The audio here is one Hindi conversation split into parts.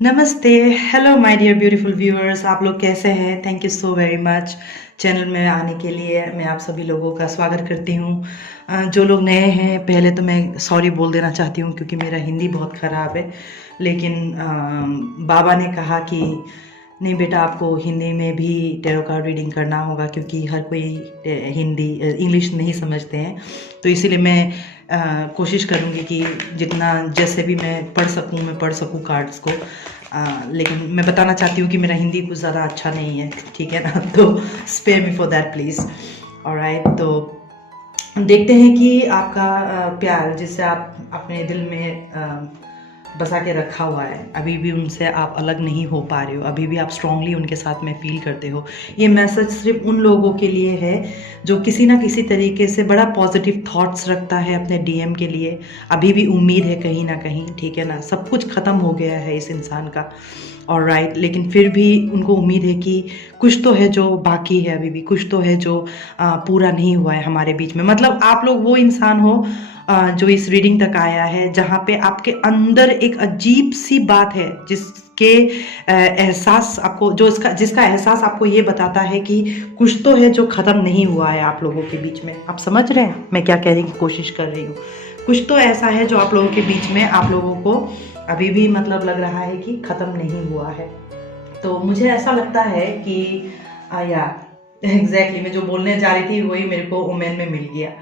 नमस्ते, hello my dear beautiful viewers, आप लोग कैसे हैं? Thank you so very much channel में आने के लिए। मैं आप सभी लोगों का स्वागत करती हूँ। जो लोग नए हैं, पहले तो मैं सॉरी बोल देना चाहती हूँ क्योंकि मेरा हिंदी बहुत ख़राब है। लेकिन बाबा ने कहा कि नहीं बेटा, आपको हिंदी में भी टैरो कार्ड रीडिंग करना होगा क्योंकि हर कोई हिंदी इंग्लिश नहीं समझते हैं। तो इसीलिए मैं कोशिश करूँगी कि जितना जैसे भी मैं पढ़ सकूँ कार्ड्स को। लेकिन मैं बताना चाहती हूँ कि मेरा हिंदी कुछ ज़्यादा अच्छा नहीं है, ठीक है ना? तो spare me for that please. Alright, तो देखते हैं कि आपका प्यार जिसे आप अपने दिल में बसा के रखा हुआ है, अभी भी उनसे आप अलग नहीं हो पा रहे हो, अभी भी आप स्ट्रांगली उनके साथ में फील करते हो। ये मैसेज सिर्फ उन लोगों के लिए है जो किसी ना किसी तरीके से बड़ा पॉजिटिव थॉट्स रखता है अपने डीएम के लिए। अभी भी उम्मीद है कहीं ना कहीं, ठीक है ना? सब कुछ ख़त्म हो गया है इस इंसान का, और राइट, लेकिन फिर भी उनको उम्मीद है कि कुछ तो है जो बाकी है, अभी भी कुछ तो है जो पूरा नहीं हुआ है हमारे बीच में। मतलब आप लोग वो इंसान हो जो इस रीडिंग तक आया है जहाँ पे आपके अंदर एक अजीब सी बात है जिसके एहसास आपको, जो इसका जिसका एहसास आपको ये बताता है कि कुछ तो है जो ख़त्म नहीं हुआ है आप लोगों के बीच में। आप समझ रहे हैं मैं क्या कहने की कोशिश कर रही हूँ? कुछ तो ऐसा है जो आप लोगों के बीच में, आप लोगों को अभी भी मतलब लग रहा है कि ख़त्म नहीं हुआ है। तो मुझे ऐसा लगता है कि या एग्जैक्टली मैं जो बोलने जा रही थी वही मेरे को ओमेन में मिल गया।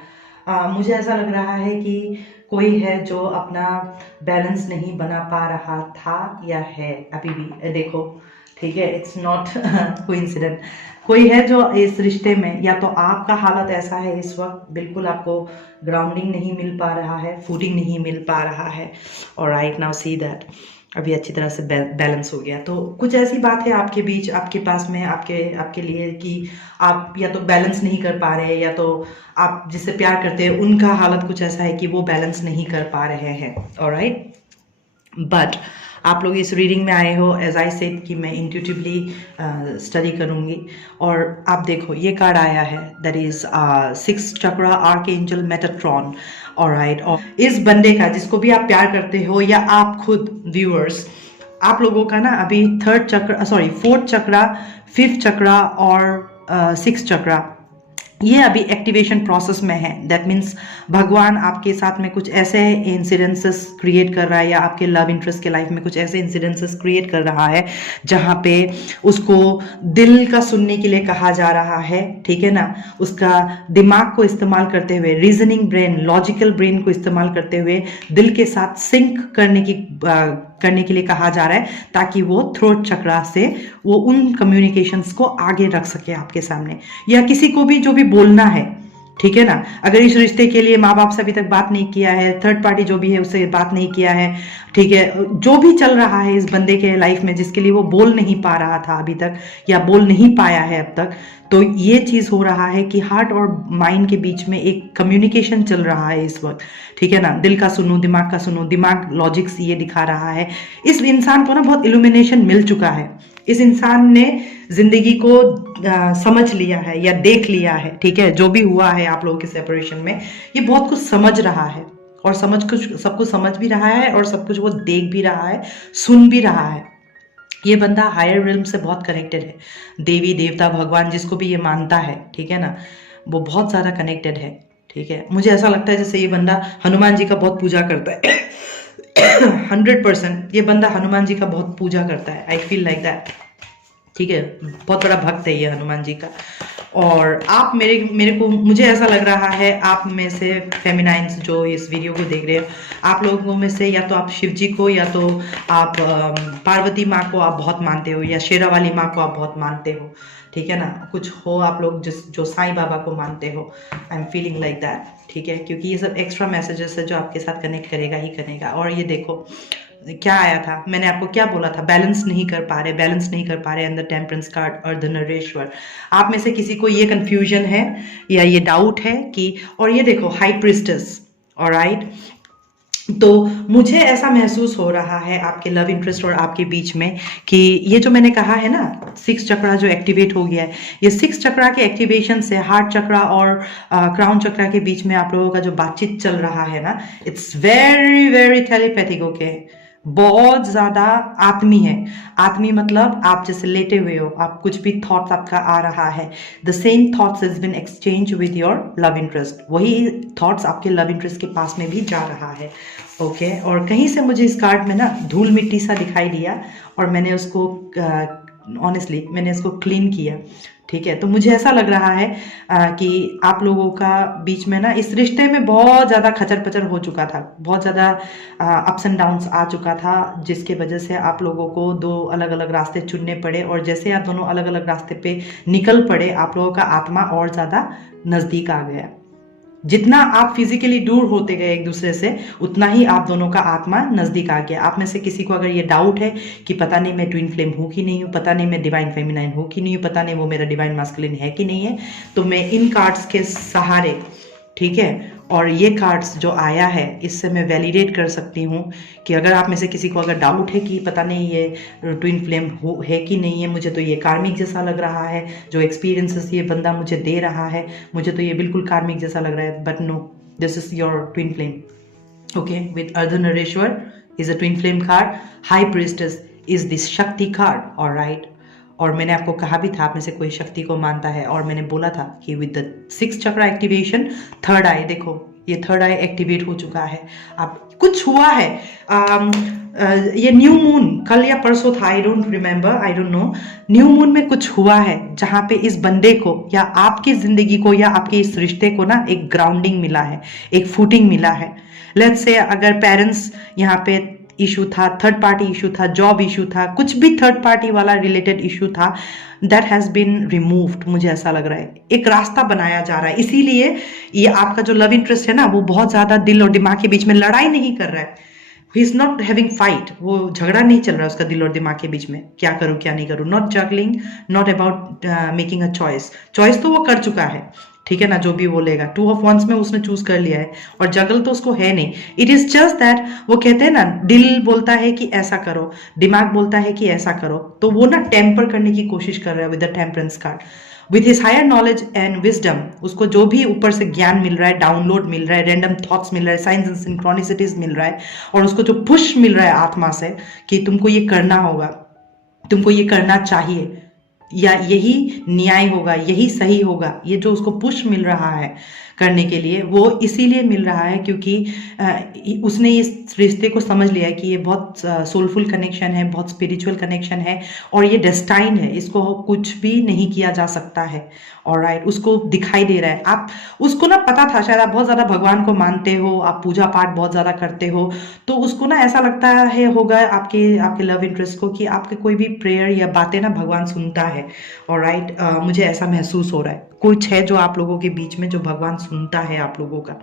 मुझे ऐसा लग रहा है कि कोई है जो अपना बैलेंस नहीं बना पा रहा था या है अभी भी। देखो, ठीक है, इट्स नॉट कोइंसिडेंट। कोई है जो इस रिश्ते में, या तो आपका हालत ऐसा है इस वक्त, बिल्कुल आपको ग्राउंडिंग नहीं मिल पा रहा है, फूटिंग नहीं मिल पा रहा है, और राइट नाउ सी दैट अभी अच्छी तरह से बैलेंस हो गया। तो कुछ ऐसी बात है आपके बीच, आपके पास में, आपके आपके लिए कि आप या तो बैलेंस नहीं कर पा रहे, या तो आप जिससे प्यार करते हैं उनका हालत कुछ ऐसा है कि वो बैलेंस नहीं कर पा रहे हैं। ऑलराइट, बट आप लोग इस रीडिंग में आए हो एज आई सेड कि मैं इंट्यूटिवली स्टडी करूँगी। और आप देखो ये कार्ड आया है, that is 6 chakra arc angel Metatron. Alright, और इस बंदे का, जिसको भी आप प्यार करते हो या आप खुद व्यूअर्स, आप लोगों का ना अभी थर्ड चक्र, सॉरी फोर्थ चक्रा, फिफ्थ चक्रा और सिक्स चक्रा, ये अभी एक्टिवेशन प्रोसेस में है। दैट मीन्स भगवान आपके साथ में कुछ ऐसे इंसिडेंसेस क्रिएट कर रहा है, या आपके लव इंटरेस्ट के लाइफ में कुछ ऐसे इंसिडेंसेस क्रिएट कर रहा है जहाँ पे उसको दिल का सुनने के लिए कहा जा रहा है, ठीक है ना? उसका दिमाग को इस्तेमाल करते हुए, रीजनिंग ब्रेन, लॉजिकल ब्रेन को इस्तेमाल करते हुए दिल के साथ सिंक करने के लिए कहा जा रहा है, ताकि वो थ्रोट चक्रा से वो उन कम्युनिकेशंस को आगे रख सके आपके सामने, या किसी को भी जो भी बोलना है, ठीक है ना? अगर इस रिश्ते के लिए माँ बाप से अभी तक बात नहीं किया है, थर्ड पार्टी जो भी है उससे बात नहीं किया है, ठीक है, जो भी चल रहा है इस बंदे के लाइफ में जिसके लिए वो बोल नहीं पा रहा था अभी तक, या बोल नहीं पाया है अब तक, तो ये चीज हो रहा है कि हार्ट और माइंड के बीच में एक कम्युनिकेशन चल रहा है इस वक्त, ठीक है ना? दिल का सुनो, दिमाग का सुनो, दिमाग लॉजिक से ये दिखा रहा है। इस इंसान को ना बहुत इल्यूमिनेशन मिल चुका है। इस इंसान ने जिंदगी को समझ लिया है या देख लिया है, ठीक है? जो भी हुआ है आप लोगों के सेपरेशन में, ये बहुत कुछ समझ रहा है, और सब कुछ समझ भी रहा है, और सब कुछ वो देख भी रहा है, सुन भी रहा है। ये बंदा हायर रिल्म से बहुत कनेक्टेड है, देवी देवता भगवान जिसको भी ये मानता है, ठीक है ना? वो बहुत ज़्यादा कनेक्टेड है, ठीक है? मुझे ऐसा लगता है जैसे ये बंदा हनुमान जी का बहुत पूजा करता है। 100% ये बंदा हनुमान जी का बहुत पूजा करता है, आई फील लाइक दैट, ठीक है? बहुत बड़ा भक्त है ये हनुमान जी का। और आप मेरे को मुझे ऐसा लग रहा है आप में से फेमिनाइंस जो इस वीडियो को देख रहे हो, आप लोगों में से या तो आप शिव जी को, या तो आप पार्वती माँ को आप बहुत मानते हो, या शेरा वाली माँ को आप बहुत मानते हो, ठीक है ना? कुछ हो आप लोग जो साईं बाबा को मानते हो। आई एम फीलिंग लाइक दैट, ठीक है? क्योंकि ये सब एक्स्ट्रा मैसेजेस है जो आपके साथ कनेक्ट करेगा ही करेगा। और ये देखो क्या आया था, मैंने आपको क्या बोला था, बैलेंस नहीं कर पा रहे, बैलेंस नहीं कर पा रहे अंदर टेम्परेंस कार्ड और धनरेश्वर। आप में से किसी को ये कंफ्यूजन है या ये डाउट है कि, और ये देखो हाई प्रिस्टेस, ऑलराइट। तो मुझे ऐसा महसूस हो रहा है आपके लव इंटरेस्ट और आपके बीच में कि ये जो मैंने कहा है ना, 6 चक्रा जो एक्टिवेट हो गया है, ये 6 चक्रा के एक्टिवेशन से हार्ट चक्रा और क्राउन चक्रा के बीच में आप लोगों का जो बातचीत चल रहा है ना, it's very very telepathic, okay? बहुत ज्यादा आत्मी है। आत्मी मतलब आप जैसे लेटे हुए हो, आप कुछ भी थॉट्स आपका आ रहा है, the same thoughts is been exchange with your love interest, वही थॉट्स आपके लव इंटरेस्ट के पास में भी जा रहा है। ओके और कहीं से मुझे इस कार्ड में ना धूल मिट्टी सा दिखाई दिया और मैंने उसको ऑनेस्टली मैंने उसको क्लीन किया। ठीक है, तो मुझे ऐसा लग रहा है कि आप लोगों का बीच में ना इस रिश्ते में बहुत ज़्यादा खचर पचर हो चुका था, बहुत ज़्यादा अप्स एंड डाउन्स आ चुका था, जिसके वजह से आप लोगों को दो अलग अलग रास्ते चुनने पड़े, और जैसे आप दोनों अलग अलग रास्ते पे निकल पड़े, आप लोगों का आत्मा और ज़्यादा नज़दीक आ गया। जितना आप फिजिकली दूर होते गए एक दूसरे से, उतना ही आप दोनों का आत्मा नजदीक आ गया। आप में से किसी को अगर ये डाउट है कि पता नहीं मैं ट्विन फ्लेम हूं कि नहीं हूं, पता नहीं मैं डिवाइन फेमिनाइन हूं कि नहीं हूं, पता नहीं वो मेरा डिवाइन मास्कुलिन है कि नहीं है, तो मैं इन कार्ड्स के सहारे, ठीक है, और ये कार्ड्स जो आया है इससे मैं वैलिडेट कर सकती हूँ कि अगर आप में से किसी को अगर डाउट है कि पता नहीं ये ट्विन फ्लेम है कि नहीं है, मुझे तो ये कार्मिक जैसा लग रहा है, जो एक्सपीरियंसेस ये बंदा मुझे दे रहा है, मुझे तो ये बिल्कुल कार्मिक जैसा लग रहा है, but no, this is your twin flame. Okay, with Ardhanarishvara is a twin flame card, high priestess is this Shakti card, alright. और मैंने आपको कहा भी था आप में से कोई शक्ति को मानता है, और मैंने बोला था कि with the 6th chakra activation, third eye, देखो ये थर्ड आई एक्टिवेट हो चुका है। आप कुछ हुआ है, ये न्यू मून कल या परसों था, I don't remember, I don't know, new moon में कुछ हुआ है जहां पे इस बंदे को या आपकी जिंदगी को या आपके इस रिश्ते को ना एक ग्राउंडिंग मिला है, एक फूटिंग मिला है। लेट्स से अगर पेरेंट्स यहाँ पे इशू था, थर्ड पार्टी इशू था, जॉब इशू था, कुछ भी थर्ड पार्टी वाला रिलेटेड इशू था, दैट हैज बीन रिमूव्ड, मुझे ऐसा लग रहा है एक रास्ता बनाया जा रहा है। इसीलिए ये आपका जो लव इंटरेस्ट है ना, वो बहुत ज्यादा दिल और दिमाग के बीच में लड़ाई नहीं कर रहा है, he is not having fight, वो झगड़ा नहीं चल रहा है उसका दिल और दिमाग के बीच में, क्या करूं क्या नहीं करूं, not juggling, not about making a choice, choice तो वो कर चुका है, ठीक है ना, जो भी बोलेगा 2 ऑफ वंस में उसने चूज कर लिया है, और जगल तो उसको है नहीं। इट इज जस्ट दैट, वो कहते हैं ना, दिल बोलता है कि ऐसा करो, दिमाग बोलता है कि ऐसा करो, तो वो ना टेम्पर करने की कोशिश कर रहा है with the temperance card. With his higher knowledge and wisdom, उसको जो भी ऊपर से ज्ञान मिल रहा है, डाउनलोड मिल रहा है, रैंडम थॉट्स मिल रहा है, साइंस एंड सिंक्रोनिसिटीज मिल रहा है, और उसको जो पुश मिल रहा है आत्मा से कि तुमको ये करना होगा, तुमको ये करना चाहिए, या यही न्याय होगा, यही सही होगा, ये जो उसको पुश मिल रहा है करने के लिए, वो इसीलिए मिल रहा है क्योंकि उसने इस रिश्ते को समझ लिया है कि ये बहुत सोलफुल कनेक्शन है, बहुत स्पिरिचुअल कनेक्शन है, और ये डेस्टाइन है, इसको कुछ भी नहीं किया जा सकता है। ऑलराइट, उसको दिखाई दे रहा है, आप उसको ना पता था, शायद आप बहुत ज्यादा भगवान को मानते हो, आप पूजा पाठ बहुत ज्यादा करते हो, तो उसको ना ऐसा लगता है होगा आपके आपके लव इंटरेस्ट को कि आपके कोई भी प्रेयर या बातें ना भगवान सुनता है। ऑलराइट, मुझे ऐसा महसूस हो रहा है कुछ है जो आप लोगों के बीच में जो भगवान सुनता है आप लोगों का।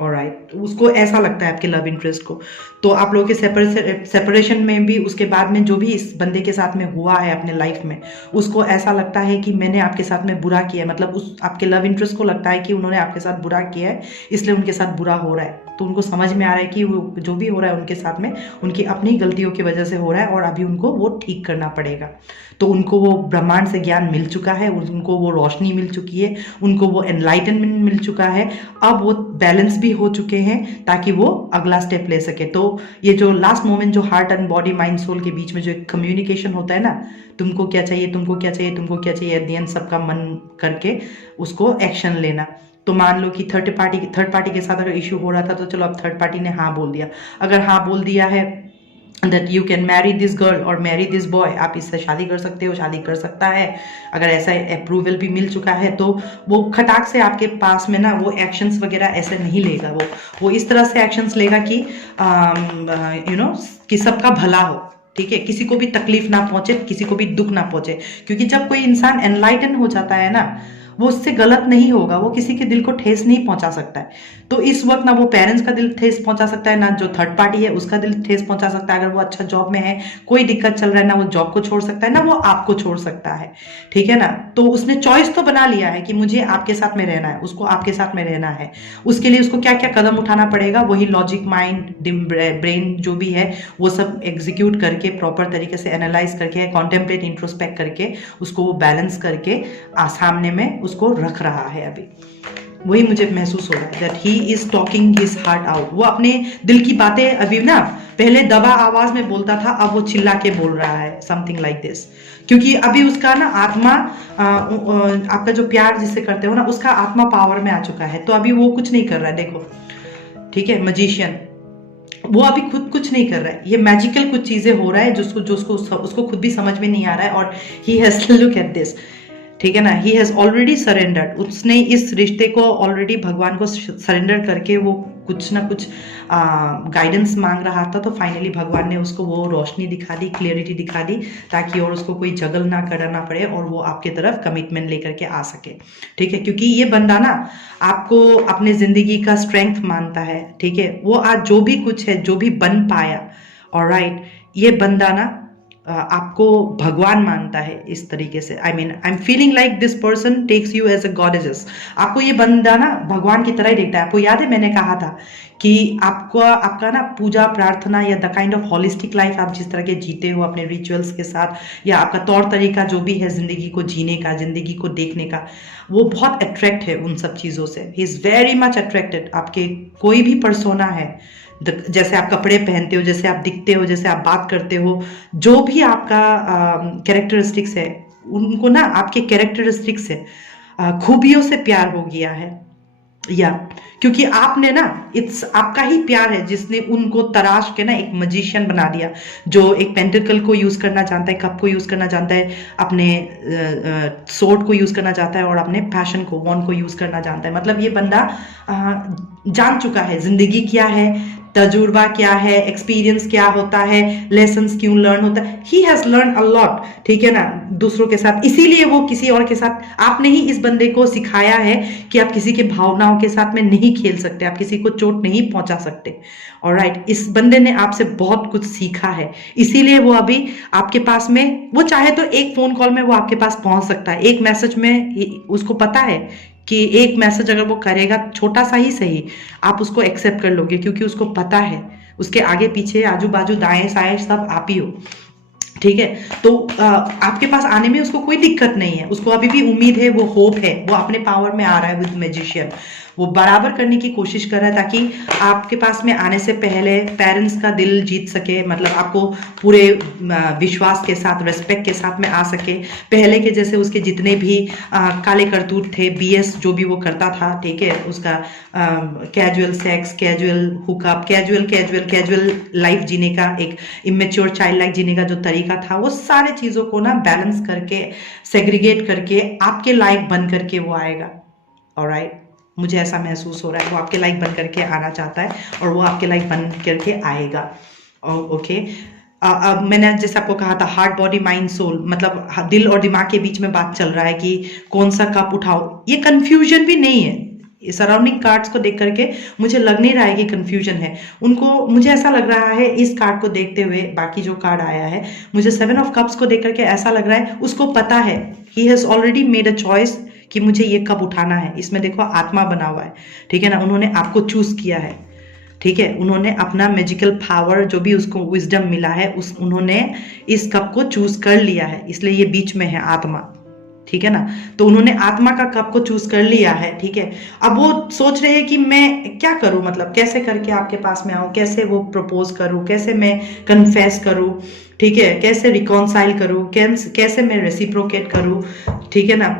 ऑलराइट, उसको ऐसा लगता है आपके लव इंटरेस्ट को। तो आप लोगों के सेपरेशन में भी, उसके बाद में जो भी इस बंदे के साथ में हुआ है अपने लाइफ में, उसको ऐसा लगता है कि मैंने आपके साथ में बुरा किया है, मतलब उस आपके लव इंटरेस्ट को लगता है कि उन्होंने आपके साथ बुरा किया है, इसलिए उनके साथ बुरा हो रहा है। तो उनको समझ में आ रहा है कि वो जो भी हो रहा है उनके साथ में उनकी अपनी गलतियों की वजह से हो रहा है, और अभी उनको वो ठीक करना पड़ेगा। तो उनको वो ब्रह्मांड से ज्ञान मिल चुका है, उनको वो रोशनी मिल चुकी है, उनको वो एनलाइटनमेंट मिल चुका है, अब वो बैलेंस भी हो चुके हैं ताकि वो अगला स्टेप ले सके। तो ये जो लास्ट मोमेंट, जो heart and body mind soul के बीच में जो एक कम्युनिकेशन होता है ना, तुमको क्या चाहिए, तुमको क्या चाहिए, तुमको क्या चाहिए, एट द एंड सबका मन करके उसको एक्शन लेना। तो मान लो कि थर्ड पार्टी के साथ अगर इश्यू हो रहा था, तो चलो अब थर्ड पार्टी ने हाँ बोल दिया, अगर हाँ बोल दिया है that you can marry this girl और मैरी दिस बॉय, आप इससे शादी कर सकते हो, शादी कर सकता है, अगर ऐसा अप्रूवल भी मिल चुका है, तो वो खटाक से आपके पास में ना वो एक्शंस वगैरह ऐसे नहीं लेगा, वो इस तरह से एक्शंस लेगा कि यू नो कि सबका भला हो, ठीक है, किसी को भी तकलीफ ना पहुंचे, किसी को भी दुख ना पहुंचे। क्योंकि जब कोई इंसान एनलाइटन हो जाता है ना, वो उससे गलत नहीं होगा, वो किसी के दिल को ठेस नहीं पहुंचा सकता है। तो इस वक्त ना वो पेरेंट्स का दिल ठेस पहुंचा सकता है, ना जो थर्ड पार्टी है उसका दिल ठेस पहुंचा सकता है। अगर वो अच्छा जॉब में है, कोई दिक्कत चल रहा है, ना वो जॉब को छोड़ सकता है, ना वो आपको छोड़ सकता है, ठीक है ना। तो उसने चॉइस तो बना लिया है कि मुझे आपके साथ में रहना है, उसको आपके साथ में रहना है। उसके लिए उसको क्या क्या कदम उठाना पड़ेगा, वही लॉजिक, माइंड, ब्रेन जो भी है वो सब एग्जीक्यूट करके, प्रॉपर तरीके से एनालाइज करके, कॉन्टेम्पलेट, इंट्रोस्पेक्ट करके, उसको वो बैलेंस करके सामने में उसको रख रहा है अभी। वही मुझे महसूस हो रहा है that he is talking his heart out. वो अपने दिल की बातें अभी ना, पहले दबा आवाज में बोलता था, अब वो चिल्ला के बोल रहा है, समथिंग लाइक दिस। क्योंकि अभी उसका ना आत्मा, आपका जो प्यार जिससे करते हो ना, उसका आत्मा पावर में आ चुका है, तो अभी वो कुछ नहीं कर रहा है। देखो, ठीक है, मजिशियन, वो अभी खुद कुछ नहीं कर रहा है, ये मैजिकल कुछ चीजें हो रहा है जो उसको खुद भी समझ में नहीं आ रहा है। और he has look at this, ठीक है ना, ही हैज ऑलरेडी सरेंडर्ड। उसने इस रिश्ते को ऑलरेडी भगवान को सरेंडर करके वो कुछ ना कुछ गाइडेंस मांग रहा था, तो फाइनली भगवान ने उसको वो रोशनी दिखा दी, क्लियरिटी दिखा दी, ताकि और उसको कोई जगल ना करना पड़े और वो आपके तरफ कमिटमेंट लेकर के आ सके। ठीक है, क्योंकि ये बंदा ना आपको अपने जिंदगी का स्ट्रेंथ मानता है। ठीक है, वो आज जो भी कुछ है, जो भी बन पाया, ऑलराइट, ये बंदा ना आपको भगवान मानता है इस तरीके से। I am feeling like this person takes you as a goddess. आपको ये बंदा ना भगवान की तरह ही देखता है। आपको याद है मैंने कहा था कि आपका ना पूजा प्रार्थना या the kind of holistic life आप जिस तरह के जीते हो अपने रिचुअल्स के साथ, या आपका तौर तरीका जो भी है जिंदगी को जीने का, जिंदगी को देखने का, वो बहुत अट्रैक्ट है उन सब चीजों से। He is very much attracted. आपके कोई भी पर्सोना है, जैसे आप कपड़े पहनते हो, जैसे आप दिखते हो, जैसे आप बात करते हो, जो भी आपका कैरेक्टरिस्टिक्स है, उनको ना आपके कैरेक्टरिस्टिक्स से, खूबियों से प्यार हो गया है। या क्योंकि आपने ना, इट्स आपका ही प्यार है जिसने उनको तराश के ना एक मजिशियन बना दिया, जो एक पेंटिकल को यूज करना जानता है, कप को यूज करना जानता है, अपने सोर्ड को यूज करना चाहता है, और अपने पैशन को, वॉन को यूज करना जानता है। मतलब ये बंदा जान चुका है जिंदगी क्या है, तजुर्बा क्या है, एक्सपीरियंस क्या होता है, लेसन्स क्यों लर्न होता है। He has learn a lot, ठीक है ना, दूसरों के साथ। इसीलिए वो किसी और के साथ, आपने ही इस बंदे को सिखाया है कि आप किसी के भावनाओं के साथ में नहीं खेल सकते, आप किसी को चोट नहीं पहुंचा सकते। ऑलराइट, इस बंदे ने आपसे बहुत कुछ सीखा है, इसीलिए वो अभी आपके पास में, वो चाहे तो एक फोन कॉल में वो आपके पास पहुंच सकता है, एक मैसेज में उसको पता है कि एक मैसेज अगर वो करेगा, छोटा सा ही सही, आप उसको एक्सेप्ट कर लोगे, क्योंकि उसको पता है उसके आगे पीछे आजू बाजू दाएं साएं सब आप ही हो। ठीक है, तो आपके पास आने में उसको कोई दिक्कत नहीं है, उसको अभी भी उम्मीद है, वो होप है, वो अपने पावर में आ रहा है विद मैजिशियन। वो बराबर करने की कोशिश कर रहा है ताकि आपके पास में आने से पहले पेरेंट्स का दिल जीत सके, मतलब आपको पूरे विश्वास के साथ, रेस्पेक्ट के साथ में आ सके। पहले के जैसे उसके जितने भी काले करतूत थे, बीएस जो भी वो करता था, ठीक है, उसका casual sex, casual hookup, casual life जीने का, एक इमेच्योर चाइल्ड लाइफ जीने का जो तरीका था, वो सारे चीजों को ना बैलेंस करके, सेग्रीगेट करके आपके लाइफ बन करके वो आएगा। ऑलराइट, मुझे ऐसा महसूस हो रहा है वो आपके लाइक बन करके आना चाहता है, और वो आपके लाइक बन करके आएगा। ओके, अब मैंने जैसे आपको कहा था, हार्ट बॉडी माइंड सोल, मतलब दिल और दिमाग के बीच में बात चल रहा है कि कौन सा कप उठाओ। ये कंफ्यूजन भी नहीं है, सराउंडिंग कार्ड्स को देख करके मुझे लग नहीं रहा है कि कंफ्यूजन है उनको। मुझे ऐसा लग रहा है इस कार्ड को देखते हुए, बाकी जो कार्ड आया है, मुझे 7 ऑफ कप्स को देख करके ऐसा लग रहा है उसको पता है, he has already made a choice कि मुझे ये कब उठाना है। इसमें देखो आत्मा बना हुआ है, ठीक है ना, उन्होंने आपको चूज किया है, ठीक है, उन्होंने अपना मैजिकल पावर जो भी उसको विजडम मिला है, उन्होंने इस कप को चूज कर लिया है, इसलिए ये बीच में है आत्मा, ठीक है ना। तो उन्होंने आत्मा का कप को चूज कर लिया है, ठीक है। अब वो सोच रहे हैं कि मैं क्या करूं, मतलब कैसे करके आपके पास में आऊं, कैसे वो प्रपोज करूं, कैसे मैं कन्फेस करूं, ठीक है, कैसे रिकॉन्साइल करूं, कैसे मैं रेसिप्रोकेट करूं, ठीक है ना,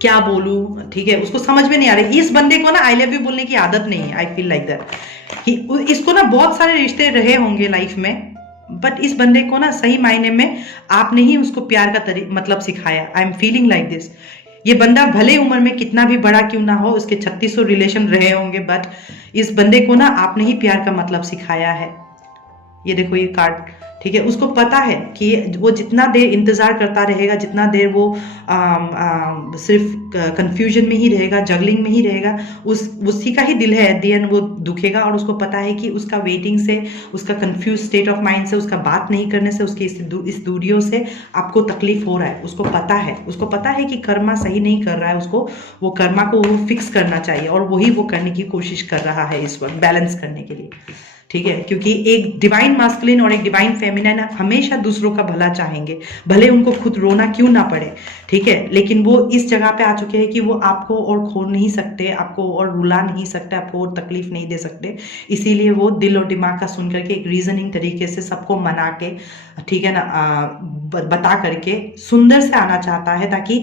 क्या बोलूं, ठीक है, उसको समझ में नहीं आ रही। इस बंदे को ना आई लव यू बोलने की आदत नहीं है, आई फील लाइक दैट। इसको ना बहुत सारे रिश्ते रहे होंगे लाइफ में, बट इस बंदे को ना सही मायने में आपने ही उसको प्यार का मतलब सिखाया। आई एम फीलिंग लाइक दिस। ये बंदा भले उम्र में कितना भी बड़ा क्यों ना हो, उसके 3600 रिलेशन रहे होंगे, बट इस बंदे को ना आपने ही प्यार का मतलब सिखाया है। ये देखो ये कार्ड, ठीक है, उसको पता है कि वो जितना देर इंतजार करता रहेगा, जितना देर वो सिर्फ कंफ्यूजन में ही रहेगा, जगलिंग में ही रहेगा, उसी का ही दिल है एट द एंड वो दुखेगा। और उसको पता है कि उसका वेटिंग से, उसका कंफ्यूज स्टेट ऑफ माइंड से, उसका बात नहीं करने से, उसकी इस दूरियों से आपको तकलीफ हो रहा है। उसको पता है, उसको पता है कि कर्मा सही नहीं कर रहा है, उसको वो कर्मा को वो फिक्स करना चाहिए, और वही वो करने की कोशिश कर रहा है इस वक्त, बैलेंस करने के लिए, ठीक है, क्योंकि एक डिवाइन मास्कुलिन और एक डिवाइन फेमिनिन हमेशा दूसरों का भला चाहेंगे, भले उनको खुद रोना क्यों ना पड़े, ठीक है, लेकिन वो इस जगह पे आ चुके हैं कि वो आपको और खो नहीं सकते, आपको और रुला नहीं सकते, आपको और तकलीफ नहीं दे सकते। इसीलिए वो दिल और दिमाग का सुन करके एक रीजनिंग तरीके से सबको मना के, ठीक है ना, बता करके सुंदर से आना चाहता है, ताकि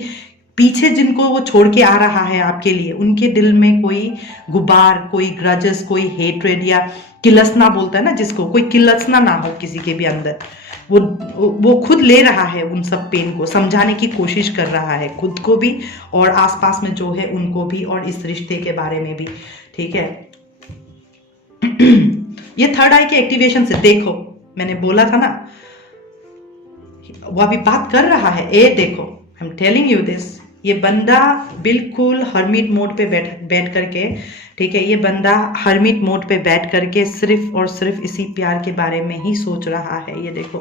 पीछे जिनको वो छोड़ के आ रहा है आपके लिए, उनके दिल में कोई गुबार, कोई ग्रजेस, कोई हेट्रेड या किलसना बोलता है ना जिसको, कोई किलसना ना हो किसी के भी अंदर। वो खुद ले रहा है उन सब पेन को, समझाने की कोशिश कर रहा है खुद को भी और आसपास में जो है उनको भी, और इस रिश्ते के बारे में भी, ठीक है। ये थर्ड आई के एक्टिवेशन से देखो, मैंने बोला था ना, वो अभी बात कर रहा है, ए देखो, I am telling you this, ये बंदा बिल्कुल हर्मिट मोड पे बैठ करके, ठीक है, ये बंदा हर्मिट मोड पे बैठ करके सिर्फ और सिर्फ इसी प्यार के बारे में ही सोच रहा है। ये देखो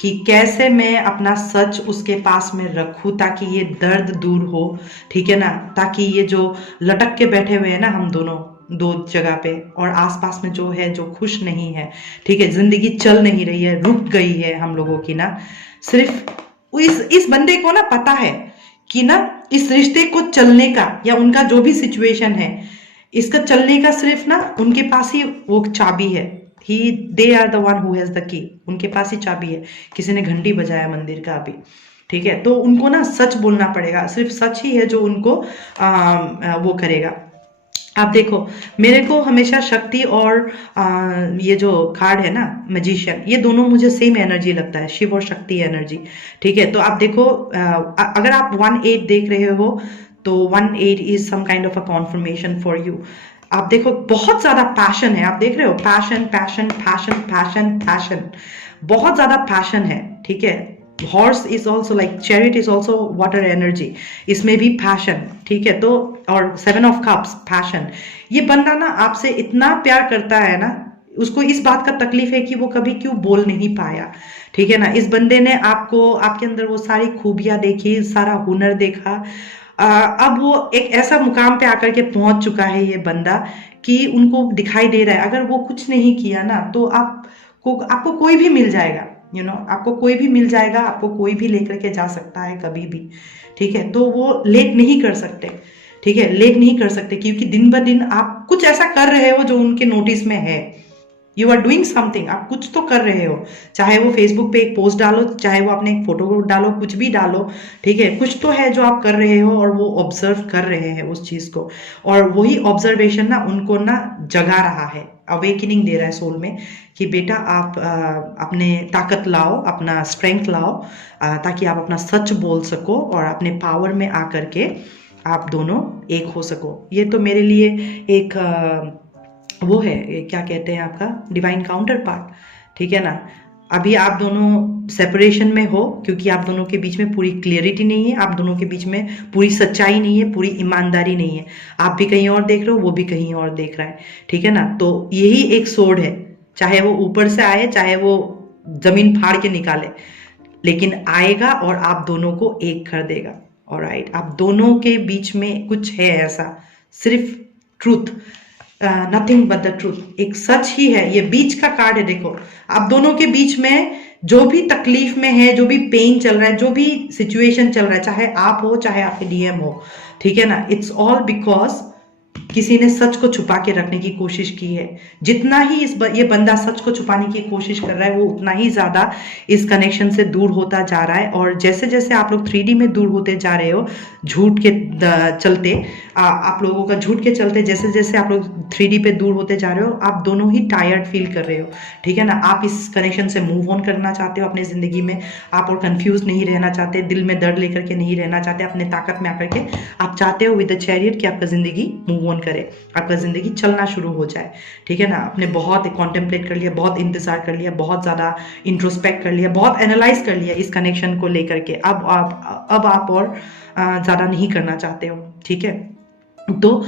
कि कैसे मैं अपना सच उसके पास में रखूं ताकि ये दर्द दूर हो, ठीक है ना, ताकि ये जो लटक के बैठे हुए हैं ना हम दोनों दो जगह पे, और आसपास में जो है, जो खुश नहीं है, ठीक है, जिंदगी चल नहीं रही है, रुक गई है हम लोगों की ना, सिर्फ इस बंदे को ना पता है कि ना इस रिश्ते को चलने का, या उनका जो भी सिचुएशन है, इसका चलने का सिर्फ ना उनके पास ही वो चाबी है। They are the one who has the key, उनके पास ही चाबी है। किसी ने घंटी बजाया मंदिर का अभी, ठीक है, तो उनको ना सच बोलना पड़ेगा, सिर्फ सच ही है जो उनको वो करेगा। आप देखो, मेरे को हमेशा शक्ति और ये जो कार्ड है ना मैजिशियन, ये दोनों मुझे सेम एनर्जी लगता है, शिव और शक्ति एनर्जी, ठीक है। तो आप देखो, अगर आप 1-8 देख रहे हो तो 1-8 is some kind of a confirmation for you. आप देखो बहुत ज्यादा पैशन है, आप देख रहे हो, passion passion passion passion passion, बहुत ज्यादा पैशन है, ठीक है। Horse is also like chariot is also water energy, इसमें भी पैशन, ठीक है। तो और 7 ऑफ कप्स पैशन, ये बंदा ना आपसे इतना प्यार करता है ना, उसको इस बात का तकलीफ है कि वो कभी क्यों बोल नहीं पाया, ठीक है ना। इस बंदे ने आपको, आपके अंदर वो सारी खूबियां देखी, सारा हुनर देखा, अब वो एक ऐसा मुकाम पे आकर के पहुंच चुका है ये बंदा कि उनको दिखाई दे रहा है अगर वो कुछ नहीं किया ना तो आपको कोई भी मिल जाएगा, आपको कोई भी मिल जाएगा, आपको कोई भी लेकर के जा सकता है कभी भी, ठीक है। तो वो लेट नहीं कर सकते, ठीक है, लेट नहीं कर सकते, क्योंकि दिन ब दिन आप कुछ ऐसा कर रहे हो जो उनके नोटिस में है। यू आर डूइंग समथिंग, आप कुछ तो कर रहे हो, चाहे वो फेसबुक पे एक पोस्ट डालो, चाहे वो अपने एक फोटो डालो, कुछ भी डालो, ठीक है, कुछ तो है जो आप कर रहे हो और वो ऑब्जर्व कर रहे हैं उस चीज को, और वही ऑब्जर्वेशन ना उनको ना जगा रहा है, अवेकनिंग दे रहा है सोल में कि बेटा आप अपने ताकत लाओ, अपना स्ट्रेंथ लाओ, ताकि आप अपना सच बोल सको और अपने पावर में आकर के आप दोनों एक हो सको। ये तो मेरे लिए एक वो है, क्या कहते हैं, आपका डिवाइन काउंटर पार्ट, ठीक है ना। अभी आप दोनों सेपरेशन में हो क्योंकि आप दोनों के बीच में पूरी क्लियरिटी नहीं है, आप दोनों के बीच में पूरी सच्चाई नहीं है, पूरी ईमानदारी नहीं है। आप भी कहीं और देख रहे हो, वो भी कहीं और देख रहा है, ठीक है ना। तो यही एक सोड है, चाहे वो ऊपर से आए, चाहे वो जमीन फाड़ के निकाले, लेकिन आएगा और आप दोनों को एक कर देगा। ऑलराइट, आप दोनों के बीच में कुछ है ऐसा, सिर्फ truth, nothing but the truth, एक सच ही है। ये बीच का कार्ड है, देखो आप दोनों के बीच में जो भी तकलीफ में है, जो भी पेन चल रहा है, जो भी सिचुएशन चल रहा है, चाहे आप हो चाहे आपके डीएम हो, ठीक है ना, इट्स ऑल बिकॉज किसी ने सच को छुपा के रखने की कोशिश की है। जितना ही ये बंदा सच को छुपाने की कोशिश कर रहा है, वो उतना ही ज्यादा इस कनेक्शन से दूर होता जा रहा है। और जैसे जैसे आप लोग 3D में दूर होते जा रहे हो, झूठ के चलते, आप लोगों का झूठ के चलते जैसे जैसे आप लोग 3D पे दूर होते जा रहे हो, आप दोनों ही टायर्ड फील कर रहे हो, ठीक है ना। आप इस कनेक्शन से मूव ऑन करना चाहते हो अपनी जिंदगी में, आप और कंफ्यूज नहीं रहना चाहते, दिल में दर्द लेकर के नहीं रहना चाहते, अपने ताकत में आकर के आप चाहते हो विद द चैरियट कि आपका जिंदगी मूव ऑन करे, आपका जिंदगी चलना शुरू हो जाए, ठीक है ना। आपने बहुत कॉन्टेम्पलेट कर लिया, बहुत इंतजार कर लिया, बहुत ज्यादा इंट्रोस्पेक्ट कर लिया, बहुत एनालाइज कर लिया इस कनेक्शन को लेकर के, अब आप और ज्यादा नहीं करना चाहते हो, ठीक है। तो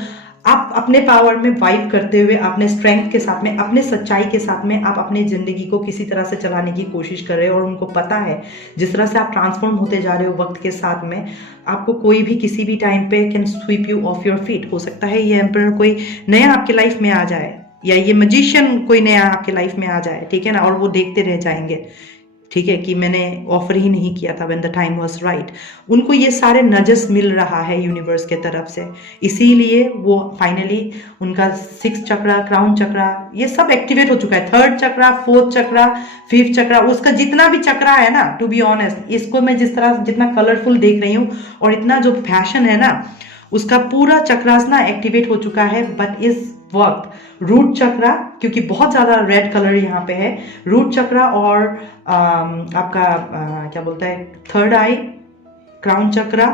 आप अपने पावर में वाइब करते हुए, अपने स्ट्रेंथ के साथ में, अपने सच्चाई के साथ में आप अपनी जिंदगी को किसी तरह से चलाने की कोशिश कर रहे हो। और उनको पता है जिस तरह से आप ट्रांसफॉर्म होते जा रहे हो वक्त के साथ में, आपको कोई भी किसी भी टाइम पे can sweep you off your feet. हो सकता है ये एम्परर कोई नया आपके लाइफ में आ जाए, या ये मैजिशियन कोई नया आपके लाइफ में आ जाए, ठीक है ना, और वो देखते रह जाएंगे, ठीक है, कि मैंने ऑफर ही नहीं किया था when the time was right. उनको ये सारे नजस मिल रहा है यूनिवर्स के तरफ से, इसीलिए वो फाइनली उनका 6 चक्रा, क्राउन चक्रा, ये सब एक्टिवेट हो चुका है। 3rd चक्रा, 4th चक्रा, 5th चक्रा, उसका जितना भी चक्रा है ना, टू बी ऑनेस्ट, इसको मैं जिस तरह जितना कलरफुल देख रही हूँ और इतना जो फैशन है ना, उसका पूरा चक्रास ना एक्टिवेट हो चुका है। बट इस वक्त रूट चक्रा, क्योंकि बहुत ज्यादा रेड कलर यहाँ पे है, रूट चक्रा और आपका क्या बोलता है, 3rd eye, crown chakra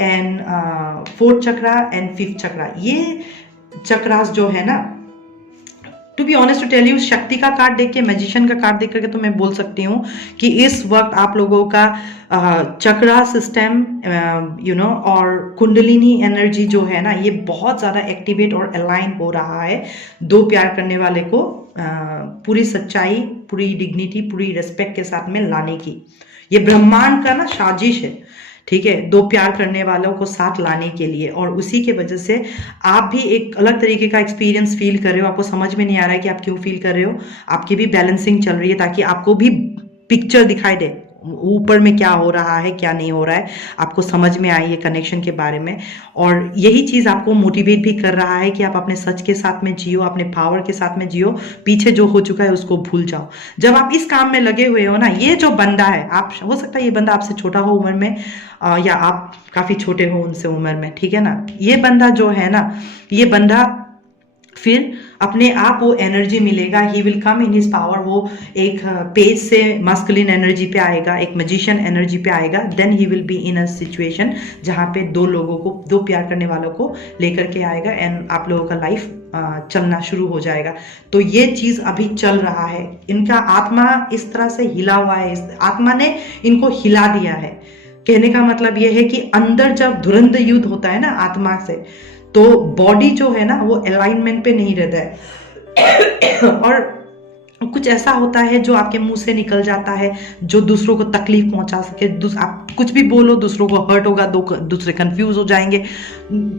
and 4th chakra and 5th chakra, ये चक्रास जो है ना, to be honest to tell you, Shakti का कार्ड देख के, मैजिशियन का कार्ड देख करके तो मैं बोल सकती हूँ कि इस वक्त आप लोगों का चक्रा सिस्टम यू नो और कुंडलिनी एनर्जी जो है ना, ये बहुत ज़्यादा एक्टिवेट और अलाइन हो रहा है दो प्यार करने वाले को पूरी सच्चाई, पूरी डिग्निटी, पूरी रिस्पेक्ट के साथ में लाने की। ये ब्रह्मांड का ना साजिश है, ठीक है, दो प्यार करने वालों को साथ लाने के लिए। और उसी के वजह से आप भी एक अलग तरीके का एक्सपीरियंस फील कर रहे हो, आपको समझ में नहीं आ रहा है कि आप क्यों फील कर रहे हो, आपकी भी बैलेंसिंग चल रही है ताकि आपको भी पिक्चर दिखाई दे ऊपर में क्या हो रहा है, क्या नहीं हो रहा है, आपको समझ में आई है कनेक्शन के बारे में। और यही चीज आपको मोटिवेट भी कर रहा है कि आप अपने सच के साथ में जियो, अपने पावर के साथ में जियो, पीछे जो हो चुका है उसको भूल जाओ। जब आप इस काम में लगे हुए हो ना, ये जो बंदा है, आप हो सकता है ये बंदा आपसे छोटा हो उम्र में या आप काफी छोटे हो उनसे उम्र में, ठीक है ना, ये बंदा जो है ना, ये बंदा फिर अपने आप वो एनर्जी मिलेगा, he will come in his power, वो एक पेज से मस्कुलिन एनर्जी पे आएगा, एक मैजिशियन एनर्जी पे आएगा, then he will be in a situation जहाँ पे दो लोगों को, दो प्यार करने वालों को लेकर के आएगा एंड आप लोगों का लाइफ चलना शुरू हो जाएगा। तो ये चीज अभी चल रहा है, इनका आत्मा इस तरह से हिला हुआ है, इस आत्मा ने इनको हिला दिया है। कहने का मतलब ये है कि अंदर जब धुरंध युद्ध होता है ना आत्मा से, तो बॉडी जो है ना वो अलाइनमेंट पे नहीं रहता है और कुछ ऐसा होता है जो आपके मुंह से निकल जाता है जो दूसरों को तकलीफ पहुंचा सके, आप कुछ भी बोलो दूसरों को हर्ट होगा, दूसरे कंफ्यूज हो जाएंगे,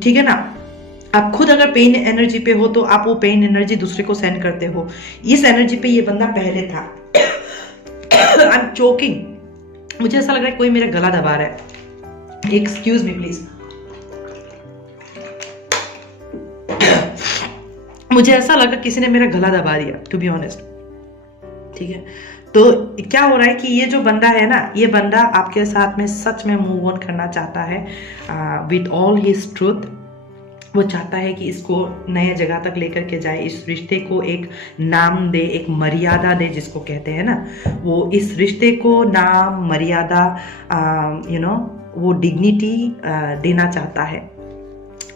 ठीक है ना। आप खुद अगर पेन एनर्जी पे हो तो आप वो पेन एनर्जी दूसरे को सेंड करते हो, इस एनर्जी पे ये बंदा पहले था। आई एम चोकिंग, मुझे ऐसा लग रहा है कोई मेरा गला दबा रहा है, एक्सक्यूज मी प्लीज। मुझे ऐसा लगा किसी ने मेरा गला दबा दिया, टू बी ऑनेस्ट, ठीक है। तो क्या हो रहा है कि ये जो बंदा है ना, ये बंदा आपके साथ में सच में मूव ऑन करना चाहता है विद ऑल हिज ट्रूथ। वो चाहता है कि इसको नए जगह तक लेकर के जाए, इस रिश्ते को एक नाम दे, एक मर्यादा दे जिसको कहते हैं ना, वो इस रिश्ते को नाम, मर्यादा, यू नो, वो डिग्निटी देना चाहता है।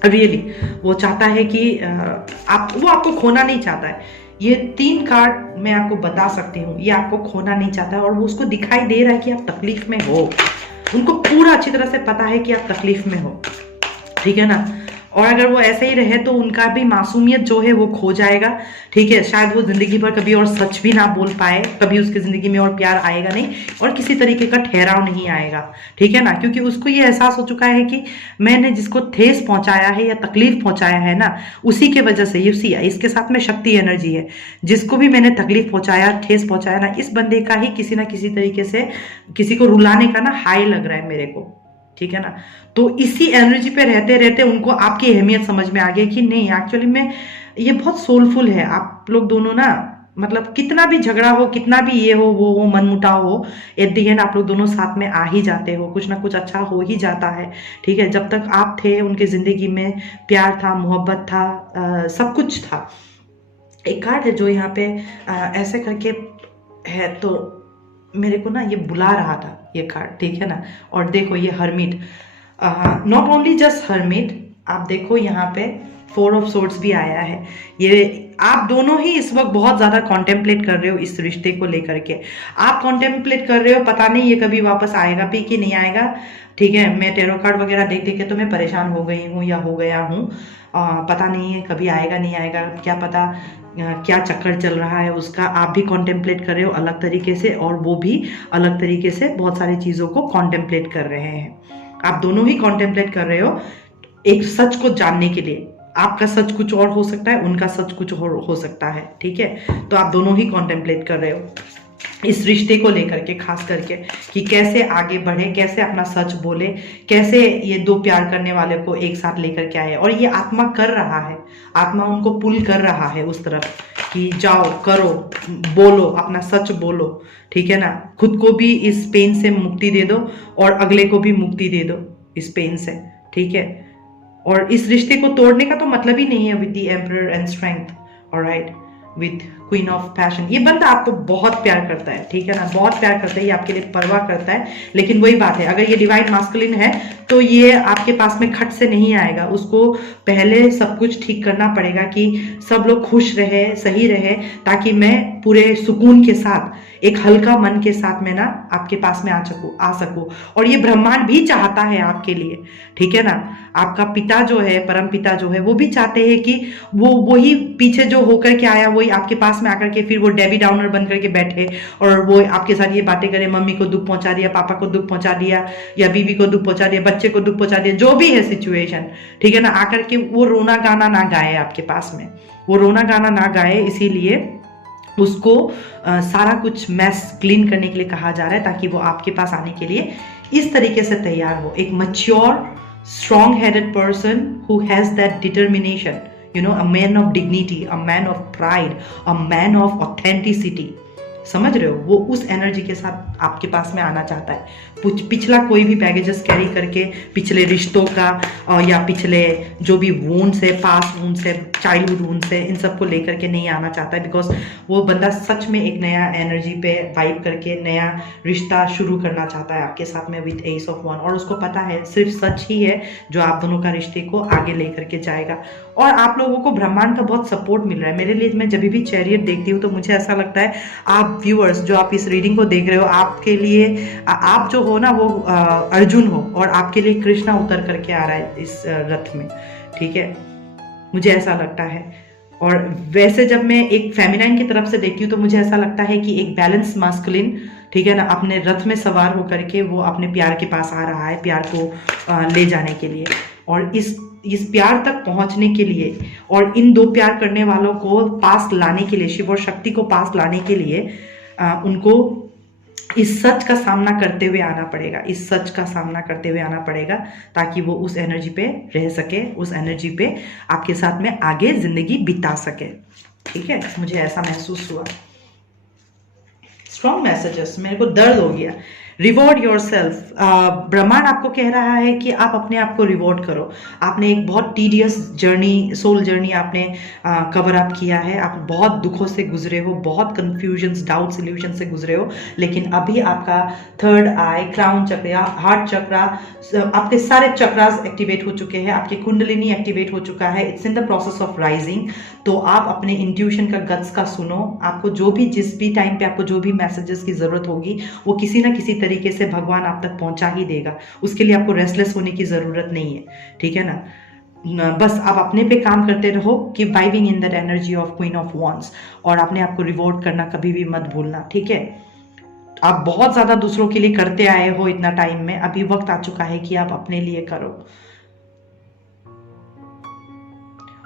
रियली वो चाहता है कि वो आपको खोना नहीं चाहता है। ये 3 कार्ड मैं आपको बता सकती हूँ, ये आपको खोना नहीं चाहता है और वो उसको दिखाई दे रहा है कि आप तकलीफ में हो, उनको पूरा अच्छी तरह से पता है कि आप तकलीफ में हो, ठीक है ना। और अगर वो ऐसे ही रहे तो उनका भी मासूमियत जो है वो खो जाएगा, ठीक है। शायद वो जिंदगी भर कभी और सच भी ना बोल पाए, कभी उसकी जिंदगी में और प्यार आएगा नहीं और किसी तरीके का ठहराव नहीं आएगा, ठीक है ना, क्योंकि उसको ये एहसास हो चुका है कि मैंने जिसको ठेस पहुंचाया है या तकलीफ पहुंचाया है ना, उसी के वजह से, उसी इसके साथ में शक्ति एनर्जी है, जिसको भी मैंने तकलीफ पहुंचाया, ठेस पहुंचाया ना, इस बंदे का ही किसी ना किसी तरीके से किसी को रुलाने का ना हाई लग रहा है मेरे को, ठीक है ना। तो इसी एनर्जी पे रहते रहते उनको आपकी अहमियत समझ में आ गई कि नहीं, एक्चुअली में ये बहुत सोलफुल है। आप लोग दोनों ना, मतलब कितना भी झगड़ा हो, कितना भी ये हो, वो हो, मनमुटाव हो, एट द एंड आप लोग दोनों साथ में आ ही जाते हो, कुछ ना कुछ अच्छा हो ही जाता है, ठीक है। जब तक आप थे उनके जिंदगी में प्यार था, मोहब्बत था, सब कुछ था। एक कार्ड है जो यहाँ पे ऐसे करके है, तो मेरे को ना ये बुला रहा था ये कार्ड, ठीक है ना। और देखो ये hermit, not only just hermit, आप देखो यहाँ पे 4 ऑफ सोर्ड्स भी आया है। ये आप दोनों ही इस वक्त बहुत ज्यादा कॉन्टेम्पलेट कर रहे हो इस रिश्ते को लेकर के, आप कॉन्टेम्पलेट कर रहे हो, पता नहीं ये कभी वापस आएगा भी कि नहीं आएगा, ठीक है। मैं टेरो कार्ड वगैरह देख देख के तो मैं परेशान हो गई हूँ या हो गया हूँ, पता नहीं है कभी आएगा नहीं आएगा, क्या पता क्या चक्कर चल रहा है उसका। आप भी कॉन्टेम्पलेट कर रहे हो अलग तरीके से और वो भी अलग तरीके से बहुत सारी चीज़ों को कॉन्टेम्पलेट कर रहे हैं। आप दोनों ही कॉन्टेम्पलेट कर रहे हो एक सच को जानने के लिए। आपका सच कुछ और हो सकता है, उनका सच कुछ और हो सकता है, ठीक है। तो आप दोनों ही कॉन्टेम्पलेट कर रहे हो इस रिश्ते को लेकर के, खास करके कि कैसे आगे बढ़े, कैसे अपना सच बोले, कैसे ये दो प्यार करने वाले को एक साथ लेकर के आए। और ये आत्मा कर रहा है, आत्मा उनको पुल कर रहा है उस तरफ कि जाओ करो, बोलो, अपना सच बोलो, ठीक है ना। खुद को भी इस पेन से मुक्ति दे दो और अगले को भी मुक्ति दे दो इस पेन से, ठीक है। और इस रिश्ते को तोड़ने का तो मतलब ही नहीं है with the emperor and strength, alright, with queen of passion. ये बंदा आपको बहुत प्यार करता है, ठीक है ना, बहुत प्यार करता है, ये आपके लिए परवाह करता है। लेकिन वही बात है, अगर ये डिवाइन मास्कुलिन है तो ये आपके पास में खट से नहीं आएगा। उसको पहले सब कुछ ठीक करना पड़ेगा कि सब लोग खुश रहे, सही रहे, ताकि मैं पूरे सुकून के साथ, एक हल्का मन के साथ में ना आपके पास में आ सकूं। और ये ब्रह्मांड भी चाहता है आपके लिए, ठीक है ना। आपका पिता जो है, परम पिता जो है, वो भी चाहते हैं कि वो वही पीछे जो होकर के आया वही आपके पास में आकर के फिर वो डेबी डाउनर बन करके बैठे और वो आपके साथ ये बातें करे, मम्मी को दुख पहुंचा दिया, पापा को दुख पहुंचा दिया, या बीवी को दुख पहुंचा दिया, बच्चे को दुख पहुंचा दिया, जो भी है सिचुएशन, ठीक है ना। आकर के वो रोना गाना ना गाए आपके पास में, वो रोना गाना ना गाए। इसीलिए उसको सारा कुछ मैस क्लीन करने के लिए कहा जा रहा है, ताकि वो आपके पास आने के लिए इस तरीके से तैयार हो। एक mature strong headed person who has that determination, you know, a man of dignity, a man of pride, a man of authenticity, समझ रहे हो। वो उस एनर्जी के साथ आपके पास में आना चाहता है। पिछला कोई भी बैगेजेस कैरी करके, पिछले रिश्तों का या पिछले जो भी वूंड्स है, पास्ट वूंड्स है, चाइल्डहुड वूंड्स है, इन सबको लेकर के नहीं आना चाहता है। बिकॉज वो बंदा सच में एक नया एनर्जी पे वाइब करके नया रिश्ता शुरू करना चाहता है आपके साथ में विद एस ऑफ वन। और उसको पता है सिर्फ सच ही है जो आप दोनों का रिश्ते को आगे लेकर के जाएगा। और आप लोगों को ब्रह्मांड का बहुत सपोर्ट मिल रहा है। मेरे लिए, मैं जब भी चैरियट देखती हूँ तो मुझे ऐसा लगता है आप व्यूअर्स जो आप इस रीडिंग को देख रहे हो, आपके लिए आप जो हो ना वो अर्जुन हो, और आपके लिए कृष्णा उतर करके आ रहा है इस रथ में, ठीक है, मुझे ऐसा लगता है। और वैसे जब मैं एक फेमिनाइन की तरफ से देखती हूँ तो मुझे ऐसा लगता है कि एक बैलेंस मास्कुलिन, ठीक है ना, अपने रथ में सवार होकर के वो अपने प्यार के पास आ रहा है, प्यार को ले जाने के लिए। और इस प्यार तक पहुंचने के लिए और इन दो प्यार करने वालों को पास लाने के लिए, शिव और शक्ति को पास लाने के लिए उनको इस सच का सामना करते हुए आना पड़ेगा, इस सच का सामना करते हुए आना पड़ेगा, ताकि वो उस एनर्जी पे रह सके, उस एनर्जी पे आपके साथ में आगे जिंदगी बिता सके, ठीक है। मुझे ऐसा महसूस हुआ। स्ट्रॉन्ग मैसेजेस, मेरे को दर्द हो गया। रिवॉर्ड योर सेल्फ, ब्रह्मांड आपको कह रहा है कि आप अपने आप को रिवॉर्ड करो। आपने एक बहुत टीडियस जर्नी, सोल जर्नी आपने कवर अप किया है। आप बहुत दुखों से गुजरे हो, बहुत कंफ्यूजन्स, डाउट, सॉल्यूशन से गुजरे हो, लेकिन अभी आपका थर्ड आई, क्राउन चक्र, हार्ट चक्रा, आपके सारे चक्रास एक्टिवेट हो चुके हैं, आपकी कुंडलिनी एक्टिवेट हो चुका है। It's in the process of rising. तो आप अपने इंट्यूशन का, गट्स का सुनो। आपको जो भी, जिस भी टाइम पे आपको जो भी मैसेजेस की जरूरत होगी वो किसी ना किसी तरीके से भगवान आप तक पहुंचा ही देगा। उसके लिए आपको रेस्टलेस होने की जरूरत नहीं है, ठीक है ना। बस आप अपने पे काम करते रहो कि weaving in that energy of queen of wands, और अपने आप को रिवॉर्ड करना कभी भी मत भूलना, ठीक है। आप बहुत ज्यादा दूसरों के लिए करते आए हो इतना टाइम में, अभी वक्त आ चुका है कि आप अपने लिए करो।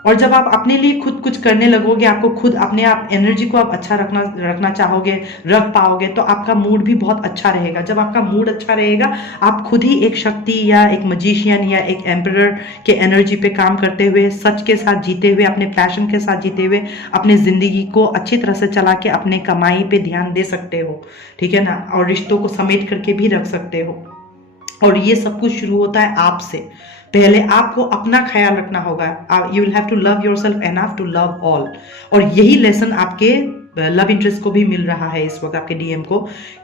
और जब आप अपने लिए खुद कुछ करने लगोगे, आपको खुद अपने आप एनर्जी को आप अच्छा रखना चाहोगे, रख पाओगे, तो आपका मूड भी बहुत अच्छा रहेगा। जब आपका मूड अच्छा रहेगा, आप खुद ही एक शक्ति या एक मजिशियन या एक एम्परर के एनर्जी पे काम करते हुए, सच के साथ जीते हुए, अपने पैशन के साथ जीते हुए, अपने जिंदगी को अच्छी तरह से चला के अपने कमाई पे ध्यान दे सकते हो, ठीक है ना। और रिश्तों को समेट करके भी रख सकते हो। और ये सब कुछ शुरू होता है आपसे। पहले आपको अपना ख्याल रखना होगा। You will have to love yourself enough to love all. और यही लेसन आपके लव इंटरेस्ट को भी मिल रहा है इस वक्त, आपके डीएम को,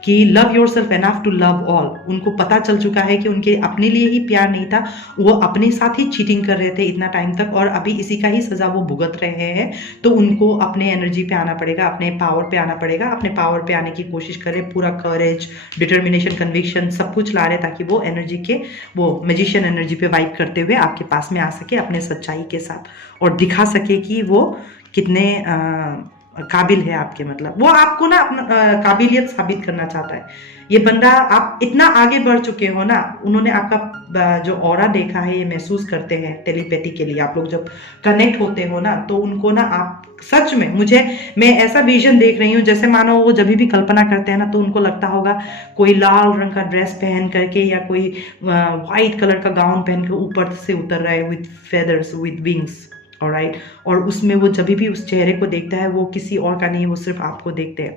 कि love yourself enough to love all. उनको पता चल चुका है कि उनके अपने लिए ही प्यार नहीं था, वो अपने साथ ही चीटिंग कर रहे थे इतना टाइम तक, और अभी इसी का ही सजा वो भुगत रहे हैं। तो उनको अपने एनर्जी पे आना पड़ेगा, अपने पावर पे आना पड़ेगा। अपने पावर पे आने की कोशिश करें, पूरा करेज, डिटर्मिनेशन, कन्विक्शन सब कुछ ला रहे, ताकि वो एनर्जी के, वो मैजिशियन एनर्जी पे वाइब करते हुए आपके पास में आ सके अपने सच्चाई के साथ, और दिखा सके कि वो कितने काबिल है आपके, मतलब वो आपको ना अपना काबिलियत साबित करना चाहता है। ये बंदा, आप इतना आगे बढ़ चुके हो ना, उन्होंने आपका जो ऑरा देखा है, ये महसूस करते हैं टेलीपैथी के लिए। आप लोग जब कनेक्ट होते हो ना, तो उनको ना आप सच में, मैं ऐसा विजन देख रही हूँ जैसे मानो वो जब भी कल्पना करते हैं ना, तो उनको लगता होगा कोई लाल रंग का ड्रेस पहन करके या कोई व्हाइट कलर का गाउन पहन के ऊपर से उतर रहा है with feathers, with wings, alright. और उसमें वो जब भी उस चेहरे को देखता है, वो किसी और का नहीं है, वो सिर्फ आपको देखते हैं,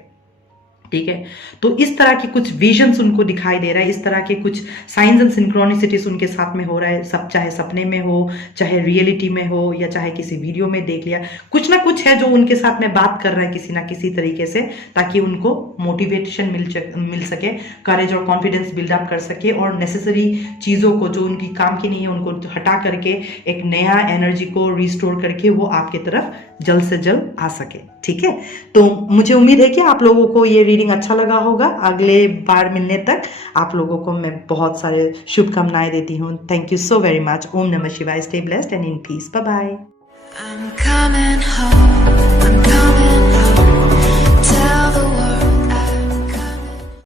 ठीक है। तो इस तरह के कुछ विजन्स उनको दिखाई दे रहा है, इस तरह के कुछ साइंस एंड सिंक्रोनिसिटीज उनके साथ में हो रहा है, सब चाहे सपने में हो, चाहे रियलिटी में हो, या चाहे किसी वीडियो में देख लिया, कुछ ना कुछ है जो उनके साथ में बात कर रहा है किसी ना किसी तरीके से, ताकि उनको मोटिवेशन मिल सके, करेज और कॉन्फिडेंस बिल्डअप कर सके, और नेसेसरी चीज़ों को जो उनकी काम की नहीं है उनको हटा करके एक नया एनर्जी को रिस्टोर करके वो आपके तरफ जल्द से जल्द आ सके, ठीक है। तो मुझे उम्मीद है कि आप लोगों को ये रीडिंग अच्छा लगा होगा। अगले बार मिलने तक आप लोगों को मैं बहुत सारे शुभकामनाएं देती हूँ। Thank you so very much. Om namah Shivaya. Stay blessed and in peace. Bye bye.